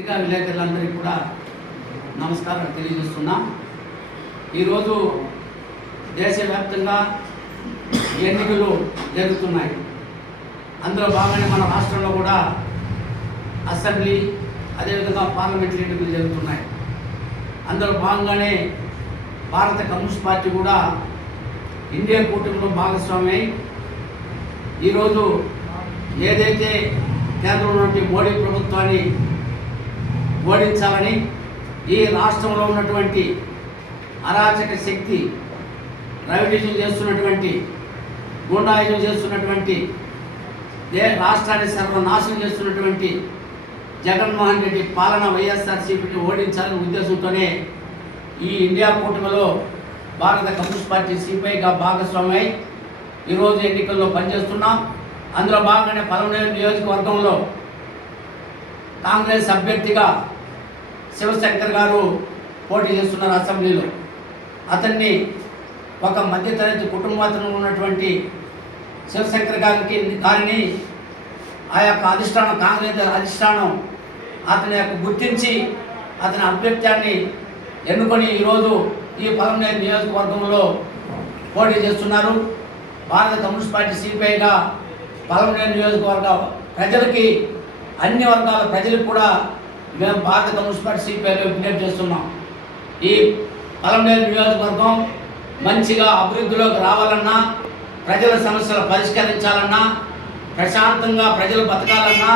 పత్రికా విలేకరులందరికీ కూడా నమస్కారం తెలియజేస్తున్నా. ఈరోజు దేశవ్యాప్తంగా ఎన్నికలు జరుగుతున్నాయి. అందులో భాగంగా మన రాష్ట్రంలో కూడా అసెంబ్లీ అదేవిధంగా పార్లమెంటరీ ఎన్నికలు జరుగుతున్నాయి. అందులో భాగంగానే భారత కమ్యూనిస్ట్ పార్టీ కూడా ఇండియా కూటమిలో భాగస్వామి ఈరోజు ఏదైతే కేంద్రంలో మోడీ ప్రభుత్వాన్ని ఓడించాలని ఈ రాష్ట్రంలో ఉన్నటువంటి అరాచక శక్తి రెవల్యూషన్ చేస్తున్నటువంటి గుండాయుజం చేస్తున్నటువంటి దే రాష్ట్రాన్ని సర్వనాశనం చేస్తున్నటువంటి జగన్మోహన్ రెడ్డి పాలన వైఎస్ఆర్సీపీని ఓడించాలనే ఉద్దేశంతోనే ఈ ఇండియా కూటమిలో భారత కమ్యూనిస్ట్ పార్టీ సిపిఐగా భాగస్వామి ఈరోజు ఎన్నికల్లో పనిచేస్తున్నాం. అందులో భాగంగానే పలమనేరు నియోజకవర్గంలో కాంగ్రెస్ అభ్యర్థిగా శివశంకర్ గారు పోటీ చేస్తున్నారు అసెంబ్లీలో. అతన్ని ఒక మధ్యతరగతి కుటుంబాతను ఉన్నటువంటి శివశంకర్ గారికి గారిని ఆ యొక్క అధిష్టానం కాంగ్రెస్ అధిష్టానం అతని యొక్క గుర్తించి అతని అభ్యర్థాన్ని ఎన్నుకొని ఈరోజు ఈ పలమనేరు నియోజకవర్గంలో పోటీ చేస్తున్నారు. భారత కమ్యూనిస్ట్ పార్టీ సిపిఐగా పలమనేరు నియోజకవర్గ ప్రజలకి అన్ని వర్గాల ప్రజలకు కూడా మేము భారత కమ్యూనిస్ట్ పార్టీ సిపిఐలో విజ్ఞప్తి చేస్తున్నాం. ఈ పలమనేరు నియోజకవర్గం మంచిగా అభివృద్ధిలోకి రావాలన్నా ప్రజల సమస్యలు పరిష్కరించాలన్నా ప్రశాంతంగా ప్రజలు బతకాలన్నా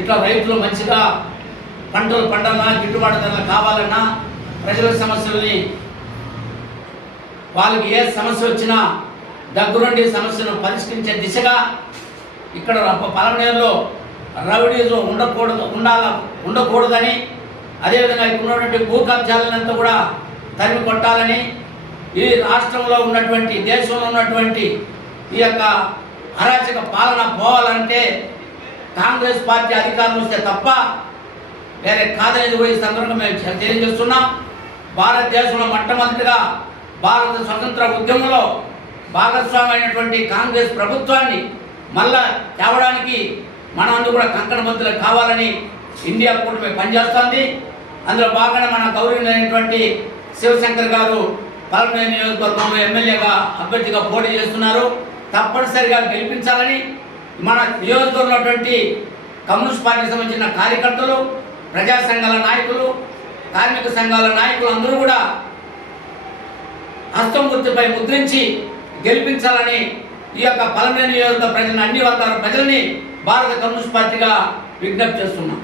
ఇట్లా రైతులు మంచిగా పంటలు పండాలన్నా గిట్టుబాటు ధరలు కావాలన్నా ప్రజల సమస్యల్ని వాళ్ళకి ఏ సమస్య వచ్చినా దగ్గరుండి సమస్యను పరిష్కరించే దిశగా ఇక్కడ పలమనేరులో రౌడీజం ఉండకూడదు ఉండాల ఉండకూడదని. అదేవిధంగా ఇక్కడ ఉన్నటువంటి భూ కబ్జాలనంతా కూడా తరిమి కొట్టాలని ఈ రాష్ట్రంలో ఉన్నటువంటి దేశంలో ఉన్నటువంటి ఈ యొక్క అరాచక పాలన పోవాలంటే కాంగ్రెస్ పార్టీ అధికారం వస్తే తప్ప వేరే కాదనేది పోయి సందర్భంగా మేము తెలియజేస్తున్నాం. భారతదేశంలో మొట్టమొదటిగా భారత స్వతంత్ర ఉద్యమంలో భాగస్వామైనటువంటి కాంగ్రెస్ ప్రభుత్వాన్ని మళ్ళా తేవడానికి మనందరూ కూడా కంకణబద్దులు కావాలని ఇండియా కూటమి పనిచేస్తోంది. అందులో భాగంగా మన గౌరవమైనటువంటి శివశంకర్ గారు పలమనేరు నియోజకవర్గంలో ఎమ్మెల్యేగా అభ్యర్థిగా పోటీ చేస్తున్నారు. తప్పనిసరిగా గెలిపించాలని మన నియోజకవర్గంలో ఉన్నటువంటి కమ్యూనిస్ట్ పార్టీకి సంబంధించిన కార్యకర్తలు ప్రజా సంఘాల నాయకులు కార్మిక సంఘాల నాయకులు అందరూ కూడా హస్తం గుర్తుపై ముద్రించి గెలిపించాలని ఈ యొక్క పలమనేరు నియోజకవర్గ ప్రజలను అన్ని వర్గాల ప్రజల్ని భారత కమ్యూనిస్ట్ పార్టీగా విజ్ఞప్తి చేస్తున్నాం.